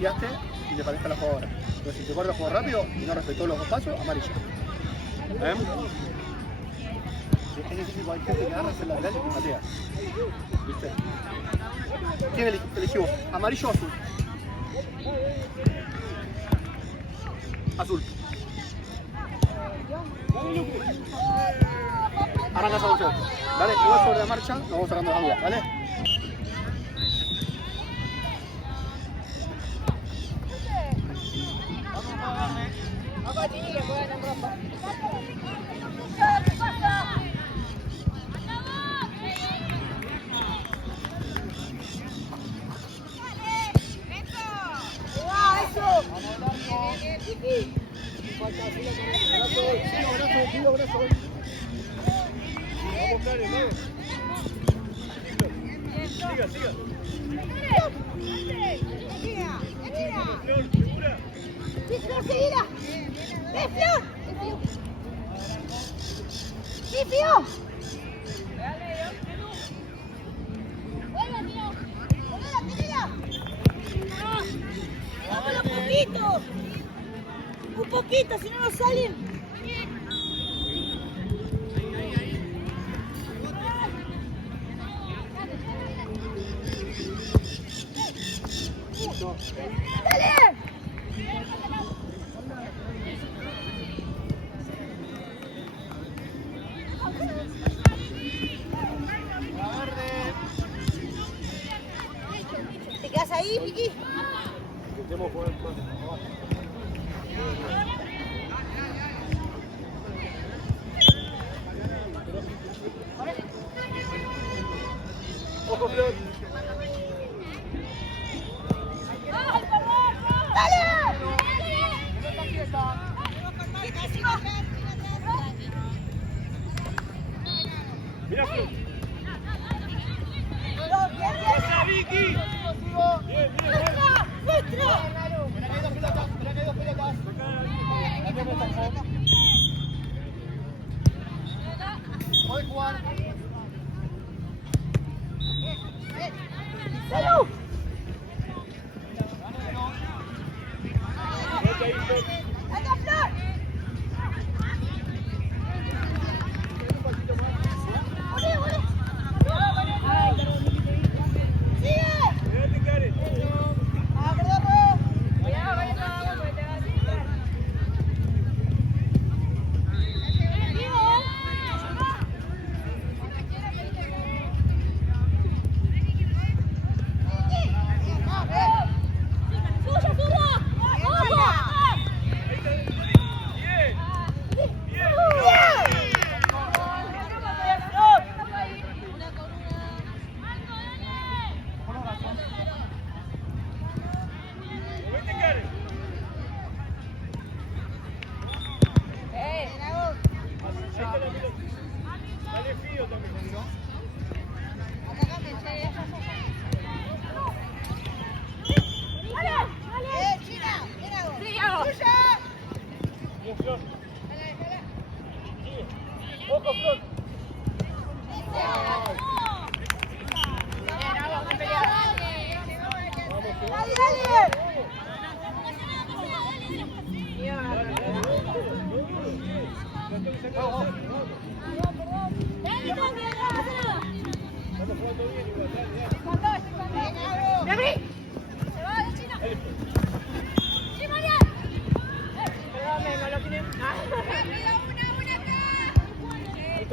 corteaste y le parezca a la jugadora. Pero si te corta el juego rápido y no respetó los 2 pasos, amarillo. Es difícil cuando hay gente que agarra el lateral y patea. ¿Viste? ¿Quién eligió? ¿Amarillo o azul? Azul. Arrancas a usted. Dale, igual sobre la marcha, nos vamos sacando las dudas, ¿vale? Siga. Seguida. Flor. Sí, Pío. Un poquito, si no nos salen. ¡Dale! ¿Te quedas ahí, Vicky? Intentemos jugar más abajo. Ojo, Flor. Mira, Flor. ¡Pasa, Vicky! Bien. Mira que hay dos pelotas. Podés jugar. ¡Salud! ¡Anda, Flor! Dale frío también, ¿no? Bien, Flor. Sigue. Ojo, Flor.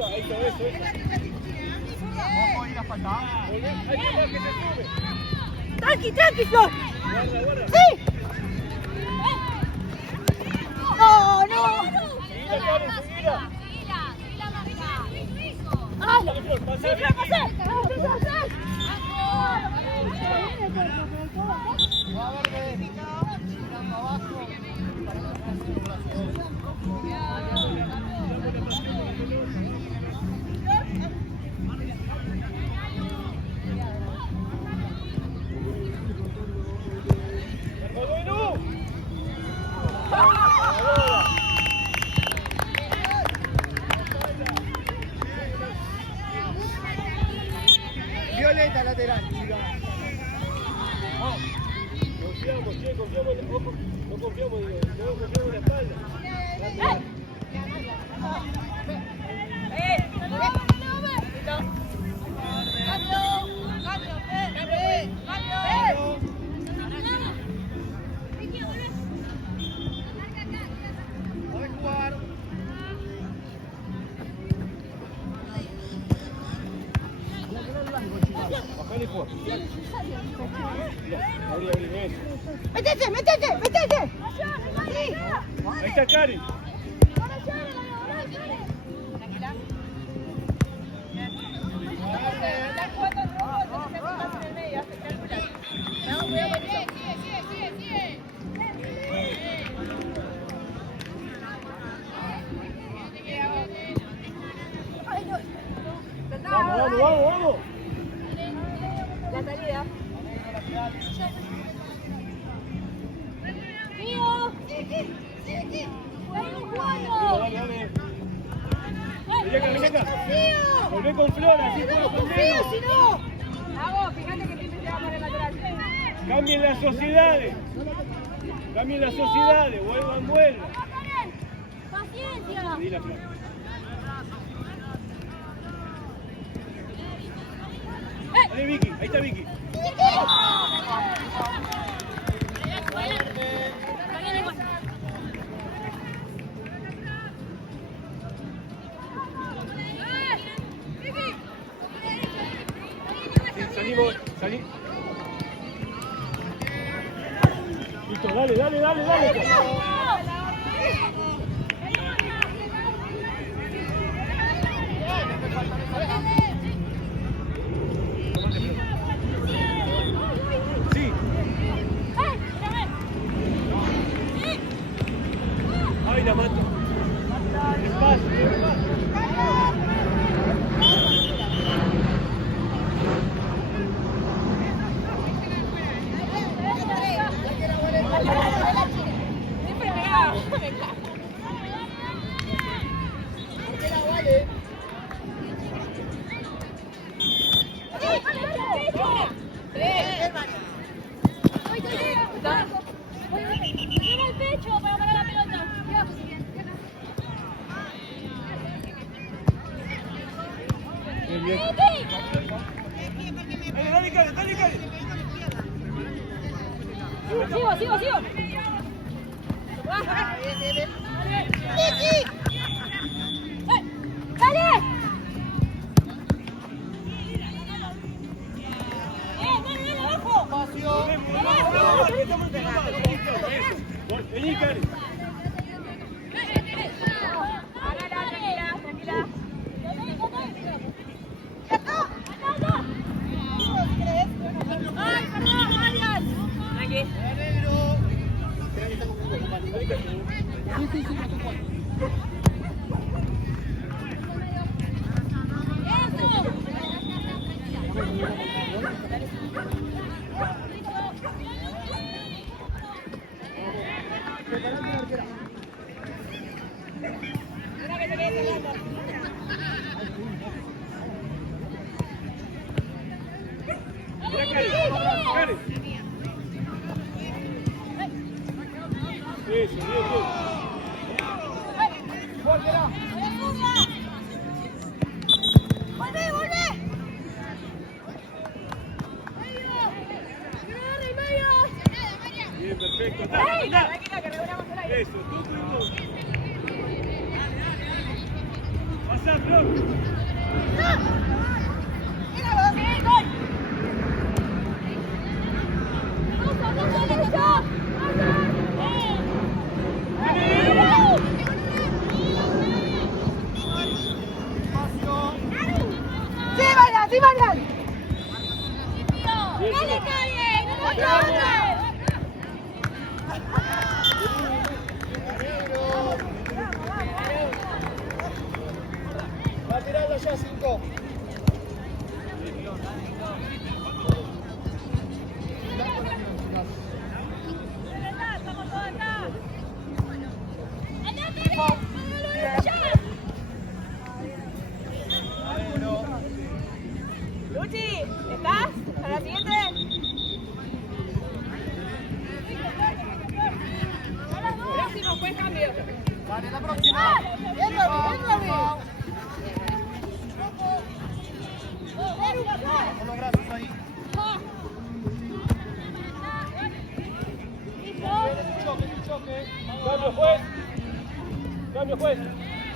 Eso. Vamos a ir a faltar. Hay que se sube. Tranqui, Flor. Guarda. Sí. No. Seguila. ¡Ay! Flor, pasá. ¡Sí, Flor, pasá! Va a haber de mirando abajo. Violeta lateral, chica. confiamos en ojo, no confiamos, digo, no confiamos en la espalda. Bajale y juega. Abrí, ven. ¡Métete, métete, métete! Sí. Ahí está Cari. Vamos, vamos, vamos. La salida. ¡Mío! Dale, dale. Vení acá. Volvé con Flor, así juega con menos. Si no! Fíjate que siempre se va por el lateral. Cambien las sociedades. Cambien las sociedades. Vuelvan. ¡Paciencia! Pedí la Flor. Dale, Vicky. Ahí está Vicky. Sí, salimos. Salí. Listo, dale. Sí. Ay, la mato. Despacio. Bien, bien. Dale, Cari. Sigo. ¡Vicky! ¡Dale! Vení, Cari. Cari. Eso, bien. ¡Volvé! Bien, perfecto. Eso, tú. Pasa, Flor. ¡Sí, Marian! Va a tirarlo ya, 5. Dale, la próxima. Bien, Robbie, bien, Robbie. Con los brazos ahí. Es un choque. Cambio, juez. Cambio, juez.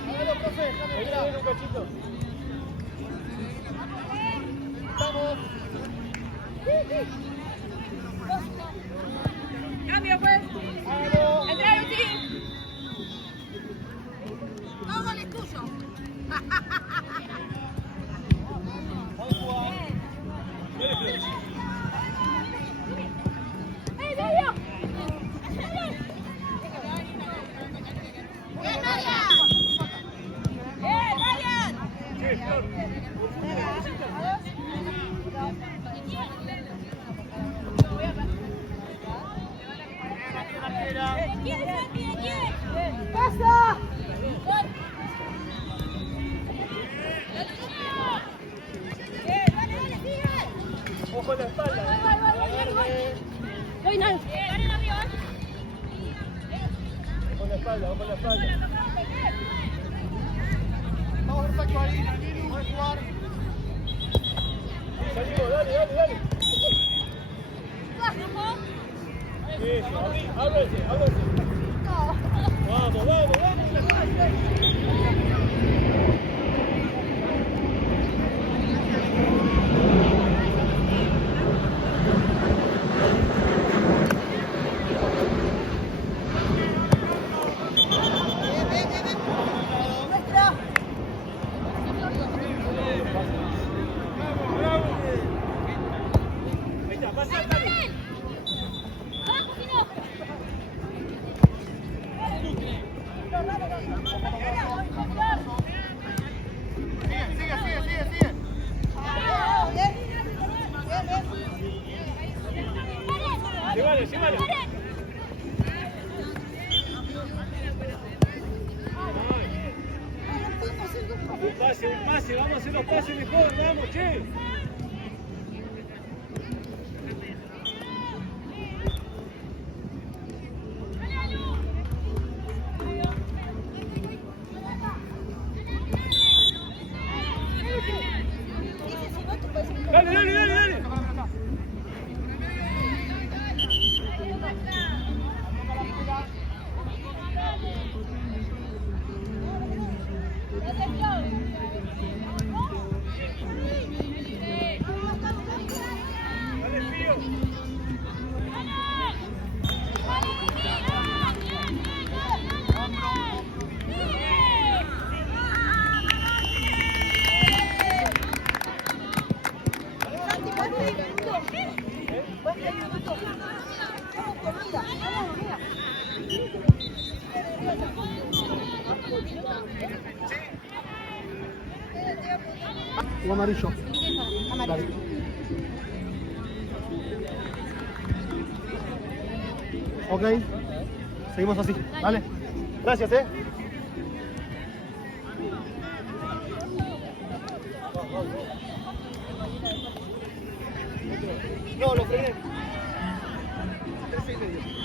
Hágalo, profe. Vení, un cachito. Vamos. Cambio, pues. Hágalo. Entraron, sí. Todo es tuyo. Vamos a jugar. ¡Ey, Dario! ¡Bien, Marian! ¡Bien, Marian! Sí, Flor. ¡Pasa! Ojo en la espalda. Voy, Nan. Ojo en la espalda, ojo en la espalda. Vamos perfecto ahí. Puedes jugar. Salimos, dale. Eso, ábrese. Vamos. Ahí está, pasa, dale. Sigue. Llévale. Un pase, vamos a hacer los pases mejor, vamos, che. Dale. O amarillo. Dale. Ok. Seguimos así. Dale. Gracias, No, lo frené. 13:30.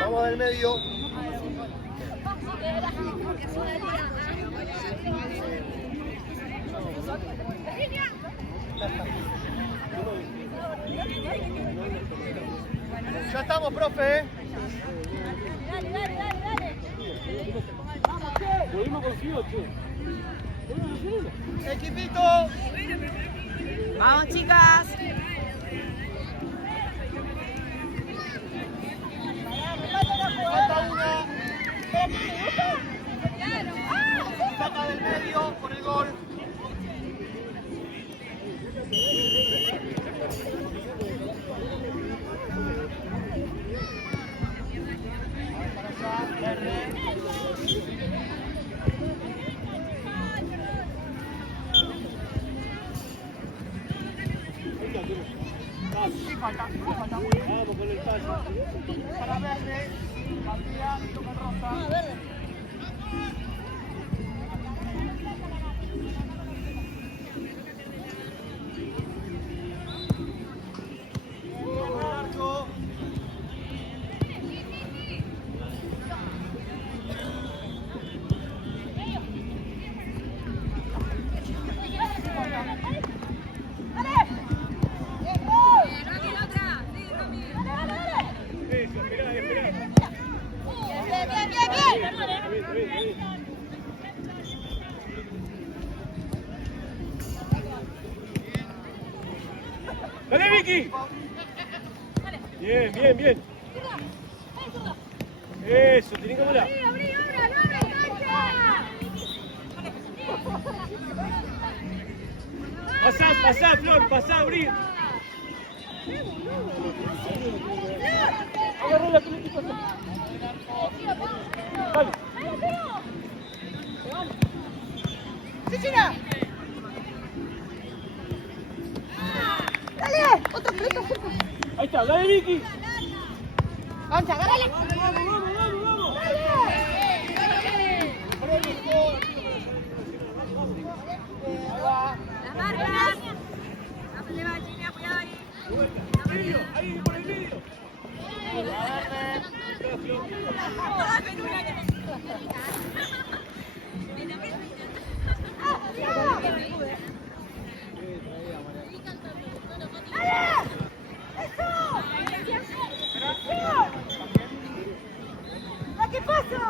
Vamos del medio. Ya estamos, profe. Dale. Volvimos con 8. Equipito. Vamos, chicas. Falta una. Saca del medio con el gol. Sí, falta. Vamos con el pase. Para verde. Partida y toca rosa. ¡Dale, Vicky! Bien, bien, bien. Eso, tiene que volar. Pasá, Flor, pasá, abrí. Agarró la pelotita. Dale. ¡Cecilia! ¡Dale! ¡Otra pelota cerca! Ahí está, dale, Vicky. ¡Concha, agárrale! Vamos, vamos. Las marcas. Le va, China, cuidado ahí. Medio, ahí por el medio. ¿Qué pasó?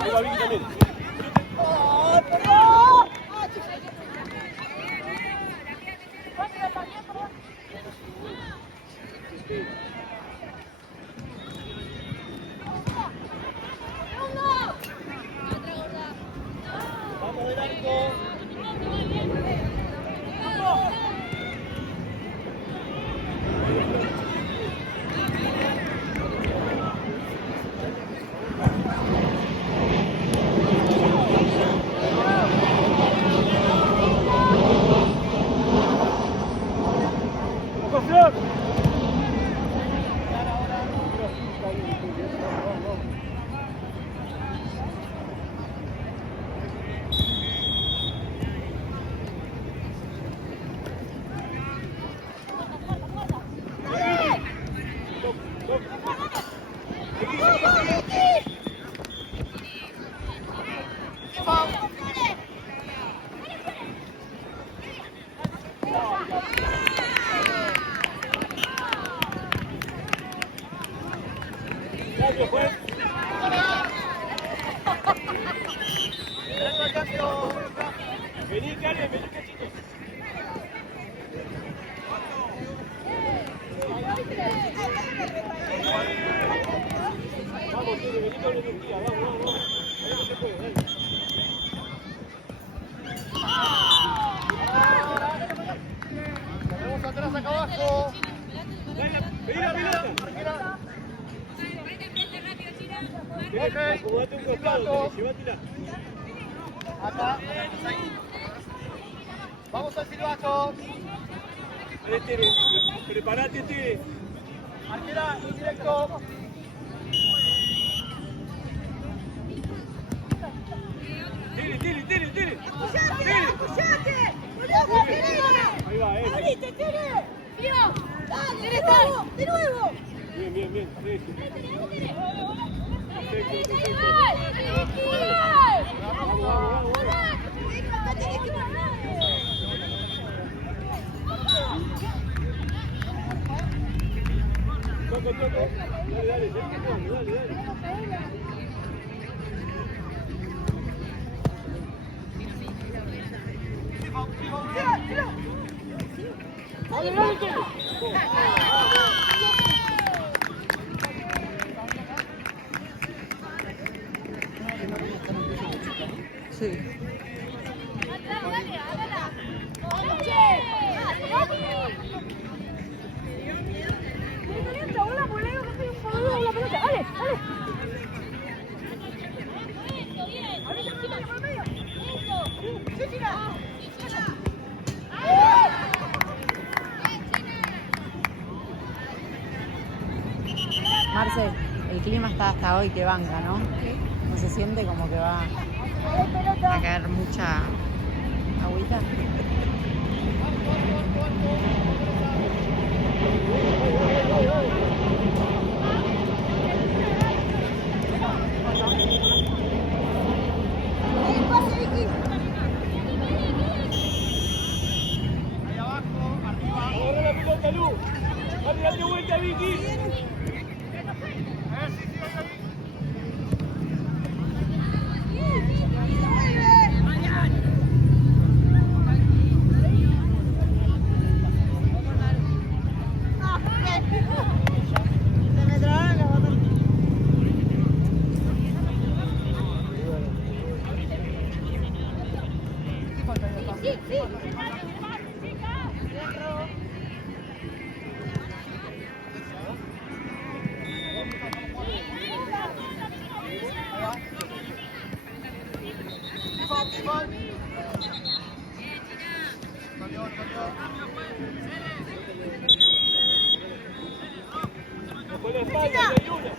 Ahí va Vicky también. Vamos del arco. ¡Vamos, Flor! Cambio, juez. Vení, Karen, vení, cachito. Vamos, Tigre, vení con la energía, vamos. Ahí no se puede, dale. Tenemos atrás acá abajo. Dale, vení la pelota. Acomodate un costado, llévatela. Acá. Vamos al silbato. Dale, Tigre, preparate, Tigre. Arquera, directo. Tigre. ¡Escuchate! Ahí va, ¡Abriste, Tere! ¡Tío! ¡Dale! ¡De nuevo! Bien. Vamos. Toco. Dale. Sí. Marce, el clima está hasta hoy que banca, ¿no? ¿No se siente como que va a caer mucha agüita? ¡Pase, Vicky! Con la espalda, hay una.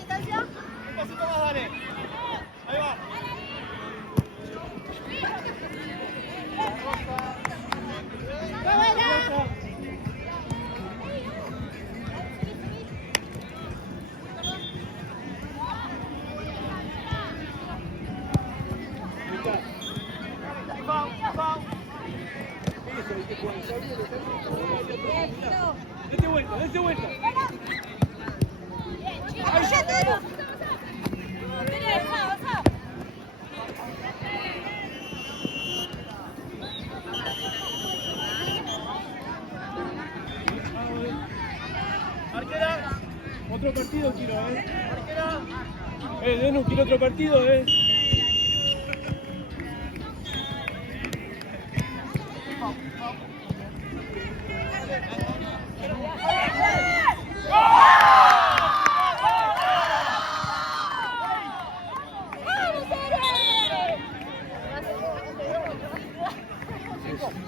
Un pasito más, dale. Ahí va. Date vuelta, date vuelta. Arquera. Otro partido quiero, Arquera. Denu, quiero otro partido,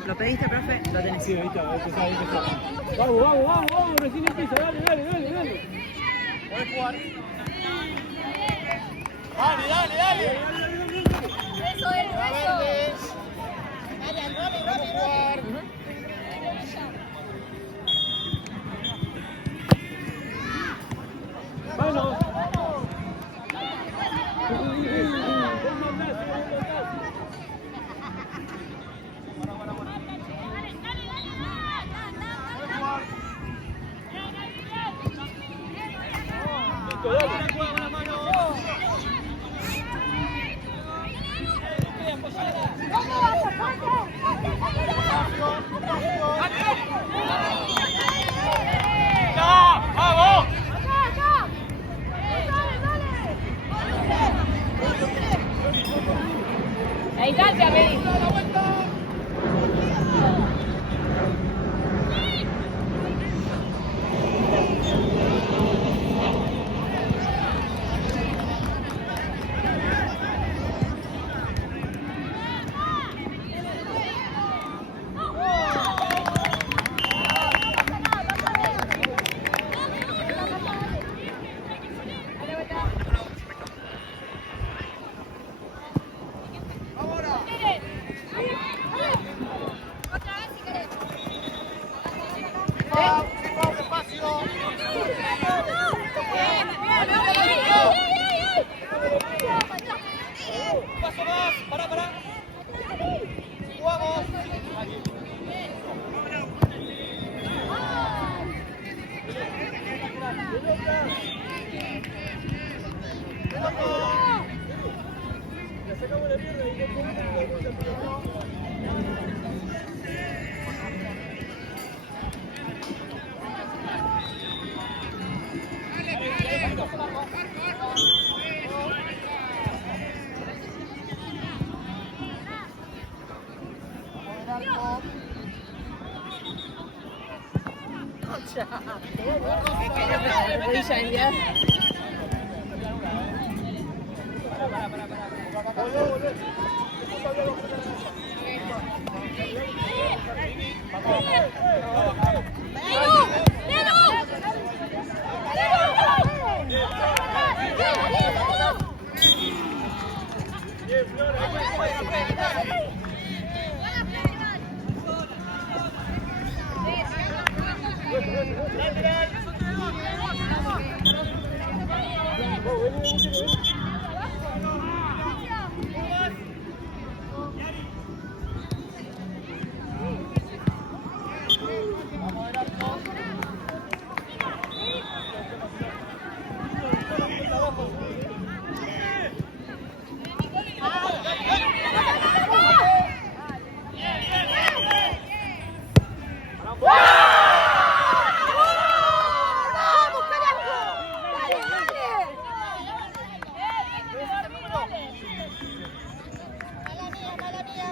¿Lo pediste, profe? Lo tenés. Sí, ahí está, ahí está. Vamos, recién empieza, dale. Puedes jugar. Dale. Eso es, eso. Vamos. La distancia, Medi. Paso más, pará. Jugamos.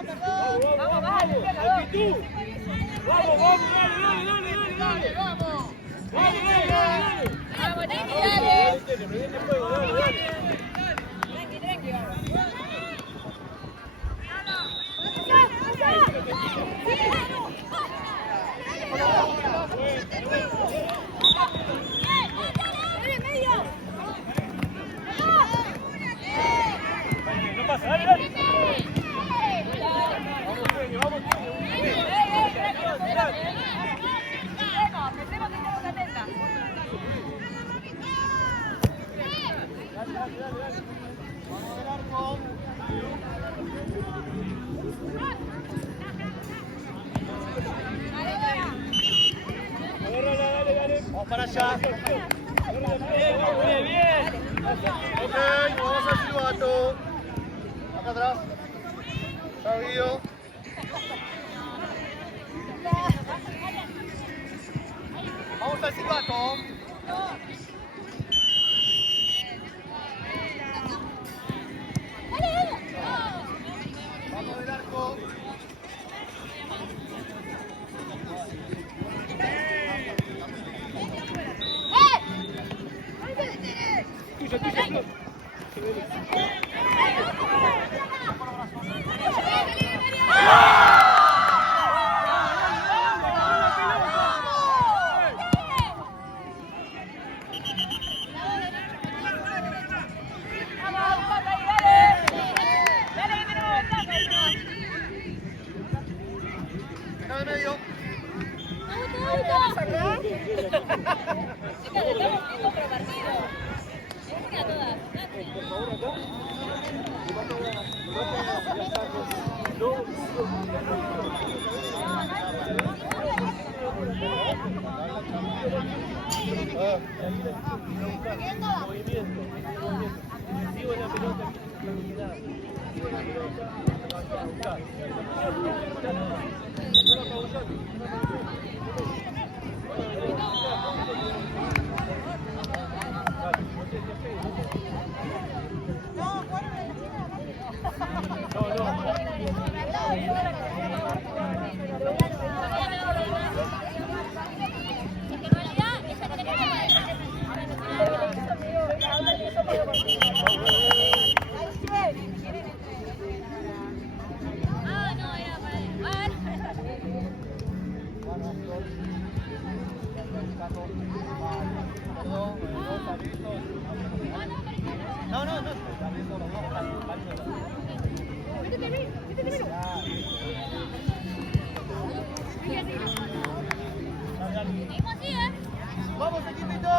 Vamos, actitud. Vamos, dale. Vamos, Nini, dale. Previene el juego, dale. Tranqui, vamos. No pasa, dale. Vamos. Dale. Vamos para allá. Bien. Ok, vamos al silbato. Acá atrás. Sabido. Vamos al silbato. Vamos del arco. Tuya. Deja de medio. Vamos, equipito.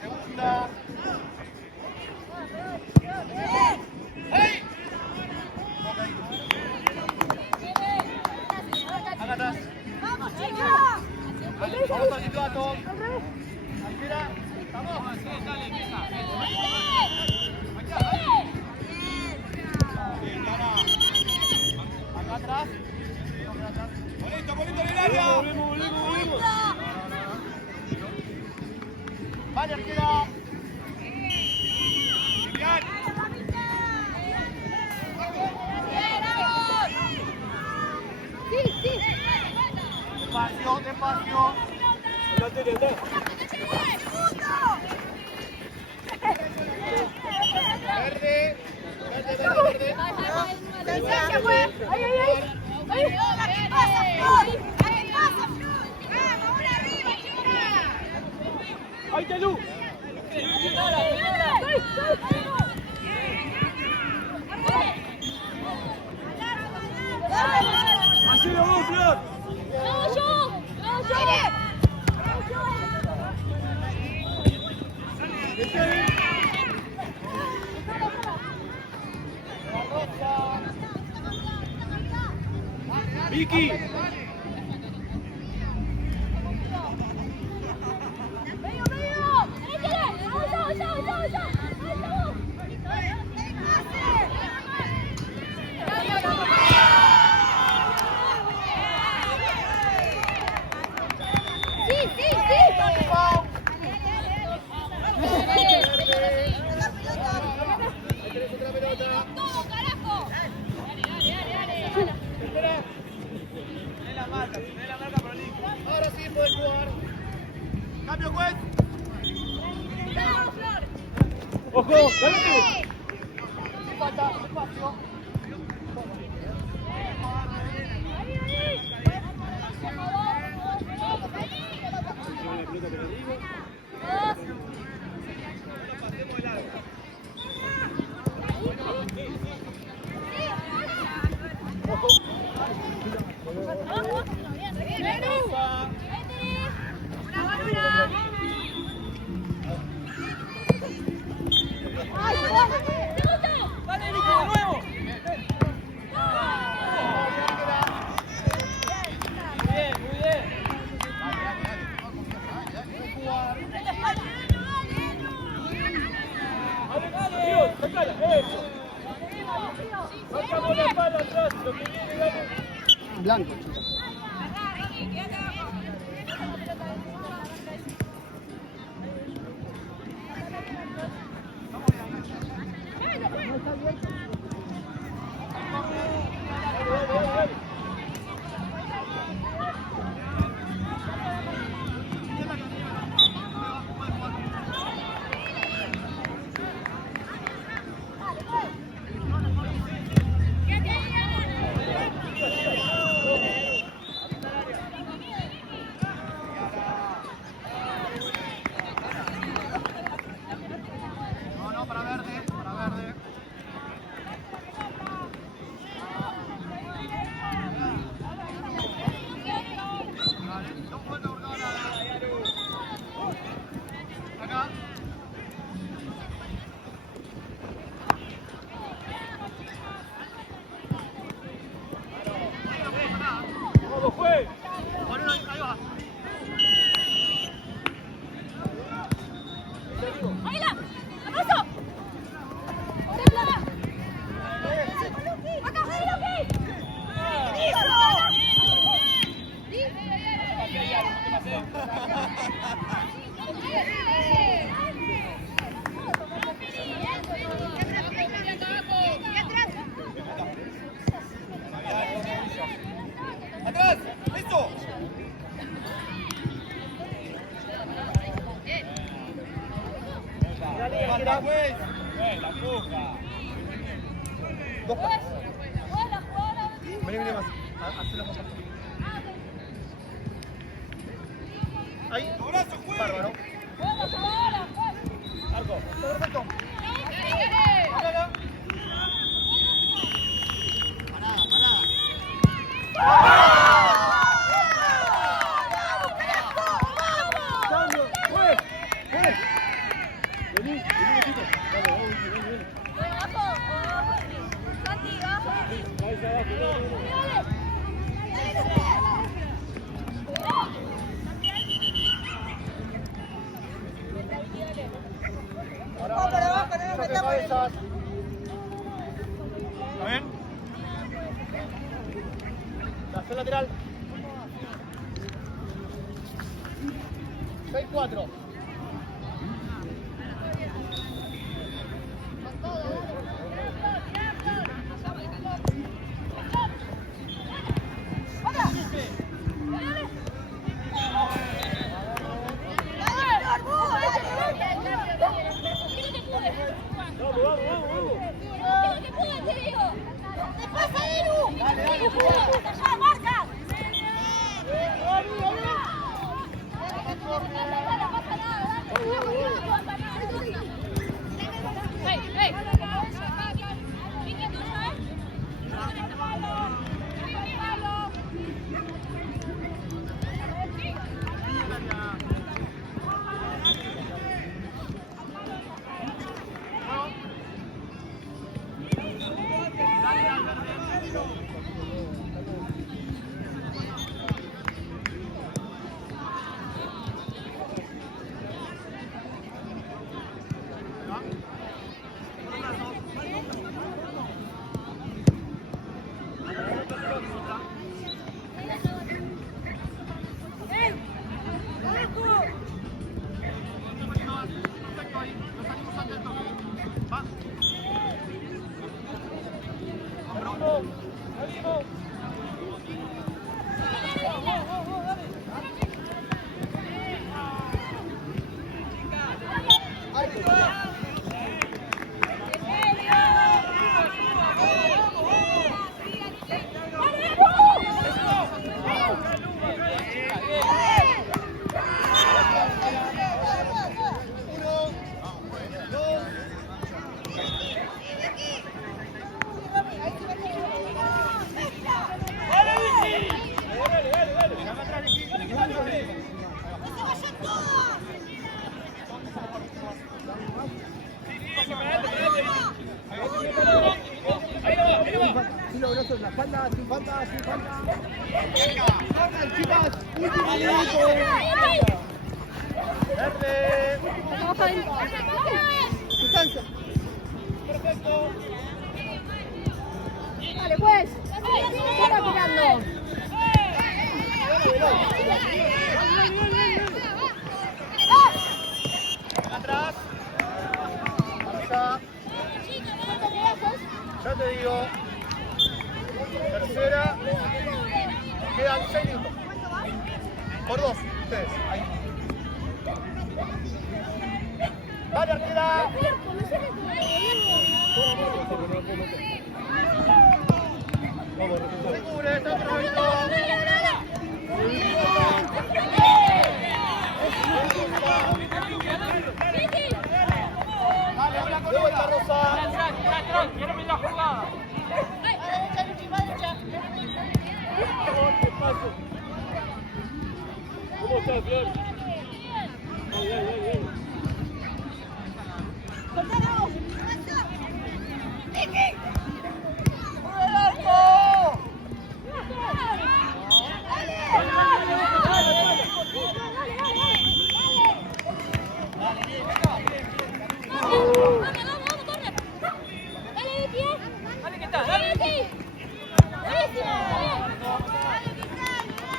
Segunda. Acá atrás. ¡Vamos, chicos! Vamos al silbato. Espera. Vamos. Acá atrás. Bonito en el área. Volvemos. Vale, arquera. Despacio. Verde. ¡Se fue! ¡Ay! ¡Ay! ¿Qué pasa, Flor? ¿Qué pasa, Flor? ¡Vamos, una arriba, chica! ¡Ahí está Lu! ¡Así lo vamos, Flor! ¡Vamos yo! ¡Vamos yo! ¡Está bien! Vicky. Medio, medio. Sí, sí, sí. Otra pelota. Todo, carajo. Espera. Tiene la marca por el hijo. Ahora sí puedes jugar. Cambio, juez. ¡Ojo! ¡Dale! Falta, espacio. ¡Dale, Nico, de nuevo! Muy bien, muy bien. ¡Dale, dale! Dios, sacala, eso. Sacamos la espalda atrás, lo que viene, dale. Blanco. No, para verde, para verde. Vale, no falta por cada lado. Acá. ¡Vamos, juez! Bueno, ahí va. ¡Baila! ¡Abrazo! ¡Atrás! ¡Eso! ¡Falta, juez! ¡La empuja! Dos pasos. Vení, vení más. Hacelo más. Ahí. ¡Abrazo, juez! Bárbaro. Arco. Perfecto. Parada. ¡Cambio! ¡Juez! ¡Juez! Vení, vení, Tito. Dale, vení, vení, vení. Cabeza abajo, Choque cabezas. ¿Está bien? Hace lateral. 6-4. ¡Vamos, vamos, vamos! ¡Marca! Sin los brazos en la espalda, sin falta, sin falta. ¡Salgan, chicas! ¡Último minuto! ¡Verde! ¡Distancia! Perfecto. Dale, pues. ¿Qué está tirando? Atrás. Marca. Ya te digo. Tercera. Quedan 6 minutos. Por 2, ustedes. Ahí. Vale, arquera. Se cubre, está perfecto. Dale, habla con ella, Rosa. Quiero ver la jugada. ¿Cómo estás, Flor?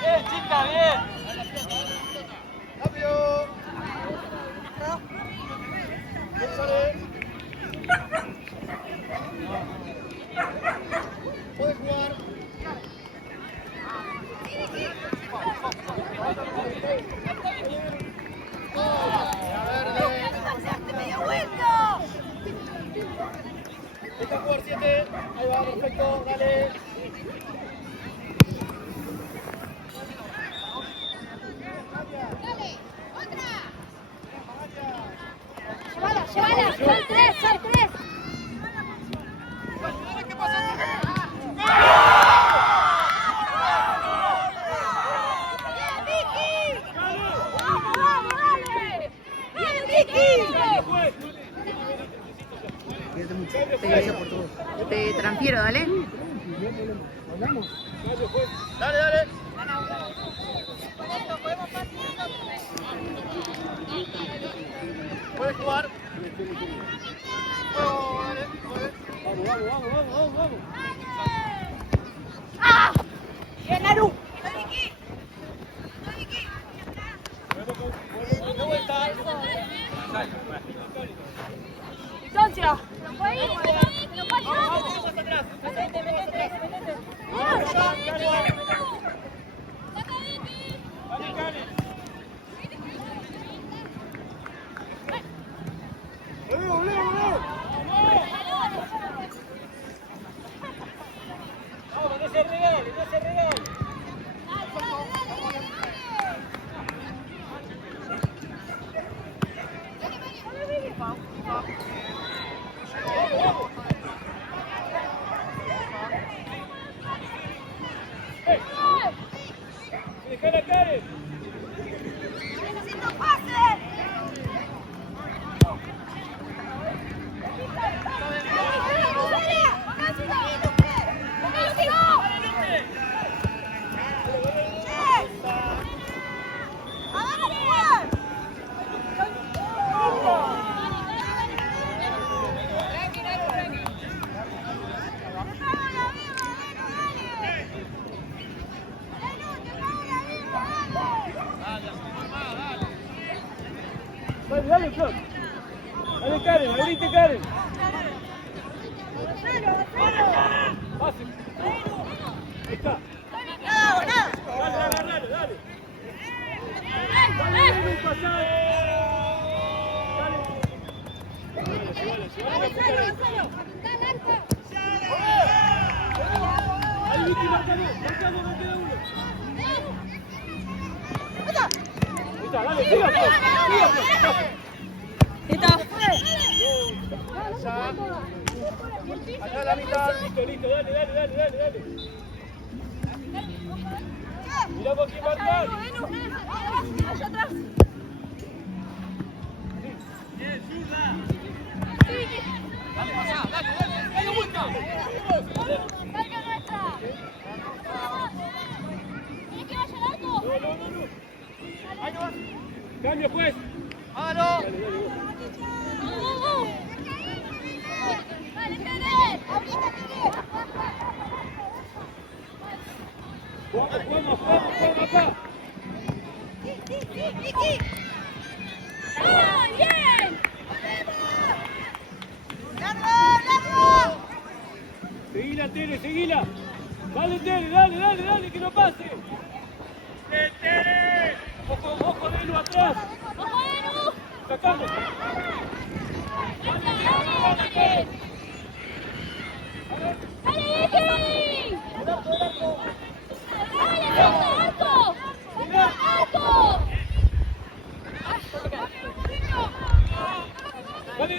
Bien. Chica, bien. Rápido. Puedes jugar. Deja jugar 7. Ahí va, perfecto. Dale. Llévala, son tres. Te transfiero, dale. Dale, dale. Puedes jugar. Vamos. ¡Ah! ¡Bien, Naru! De vuelta. ¡Distancia! Vamos, no se regale. ¡Déjala, Karen! ¡Necesito pase! Dale, Flor. Dale, Karen, abrite, Karen. Pase. Ahí está. Dale. Dale, pasar. Dale. Ahí, Vicky, marcalo, no queda uno. Ahí está, dale, siga. Listo. Allá a la mitad. Listo, dale. Miramos quién marcar. Allá atrás. Dale, vuelta. Marca nuestra. ¿Quieres que vaya al arco? No. Ahí no va. Cambio, pues. ¡Hágalo! Dale, vos. Dale, Tere. Ahorita, Tere. Jugamos acá. Vicky. ¡Ah, bien! ¡Largo! Seguila, Tere, seguila. Dale, Tere, dale, que no pase. Tere. Ojo de Elu atrás. ¡Ojo, Enu! Sacamos. ¡Dale! ¡Dale, Vicky! ¡Dale, arco! ¡Arco! Vale,